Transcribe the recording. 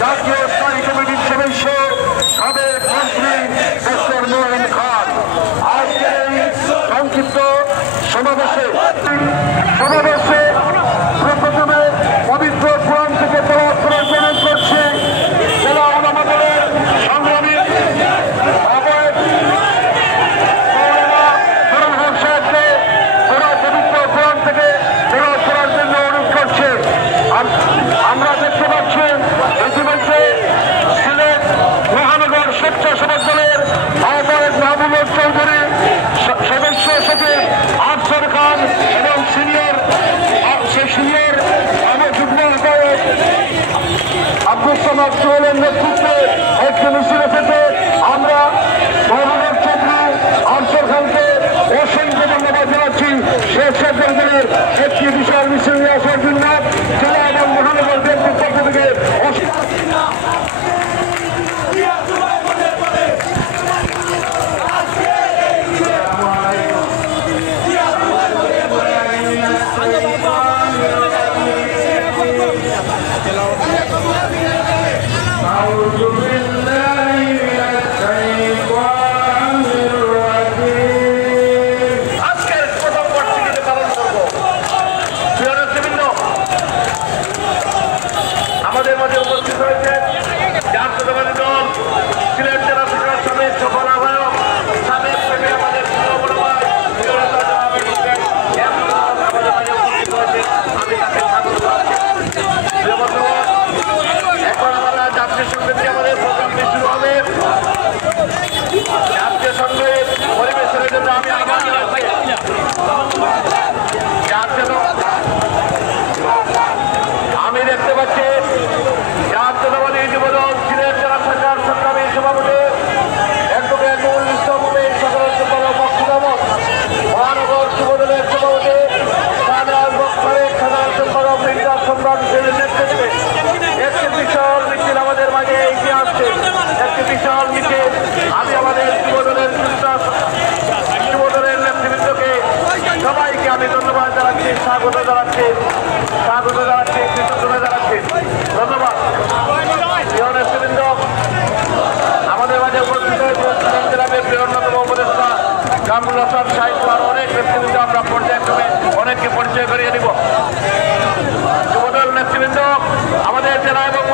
জাতীয় স্থায়ী কমিটির সদস্য সাবেক মন্ত্রী ডক্টর মোয়েন খান। আজকের এই সংক্ষিপ্ত সমাবেশে প্রথমে পবিত্র কোরআন থেকে তেলাওয়াত প্রদান করছে জেলা উলামা দলের সংগ্রামী আহ্বায়ক মওলানা ফরহাদ হক সাহেবকে পবিত্র কোরআন থেকে তেলাওয়াত করার জন্য অনুরোধ করছে। আমরা দেখতে পাচ্ছি ইতিমধ্যে সিলেট মহানগর স্বেচ্ছাসেবক দলের আহ্বায়ক মাহবুব চৌধুরী, সদস্য সচিব আফসার খান এবং সিনিয়র যুগ্ম আহ্বায়ক আব্দুল সামাদ সোহেলের নেতৃত্বে একটি মিছিল থেকে আমরা মাহবুব চৌধুরী আফসার খানকে অসংখ্য ধন্যবাদ জানাচ্ছি। স্বেচ্ছাসেবক দলের একটি বিশাল মিছিল নিয়ে আসার জন্য জেলা এবং মহানগর বিএনপির পক্ষ থেকে আমাদের মাঝে উপস্থিত হয়েছে জাতীয়তাবাদী দল সিলেট জেলা শাখার সাবেক সফল আহ্বায়ক সাবেক থেকে আমাদের আমাদের মাঝে উপস্থিত হয়েছে। আমি তাকে স্বাগত জানাচ্ছি। এখন আমরা জাতীয় সঙ্গীত দিয়ে আমাদের প্রোগ্রামটি শুরু হবে। জাতীয় সঙ্গীত পরিবেশনের জন্য আমি আহ্বান জানাচ্ছি আমি দেখতে পাচ্ছি জাতীয়তাবাদী যুবদল সিলেট জেলা শাখার সংগ্রামী সভাপতি অ্যাডভোকেট ইসলাম সাধারণ সম্পাদক মকসুদ আহমদ, মহানগর যুবদলের সভাপতি সাধারণ সম্পাদক মির্জা সম্রাট হোসেনের নেতৃত্বে একটি বিশাল মিছিল আমাদের মাঝে এগিয়ে আসছে। একটি বিশাল মিছিল। আমি আমাদের যুবদলের নেতৃবৃন্দকে সবাইকে আমি ধন্যবাদ জানাচ্ছি, স্বাগত জানাচ্ছি, কৃতজ্ঞতা জানাচ্ছি। ধন্যবাদ। প্রিয় নেতৃবৃন্দ, আমাদের মাঝে উপস্থিত হয়েছে জেলার অন্যতম উপদেষ্টা কামরুল হাসান সাহিত্য আর অনেক নেতৃবৃন্দ। আমরা পর্যায়ক্রমে অনেককে পরিচয় করিয়ে দিব। যুবদল নেতৃবৃন্দ, আমাদের জেলা এবং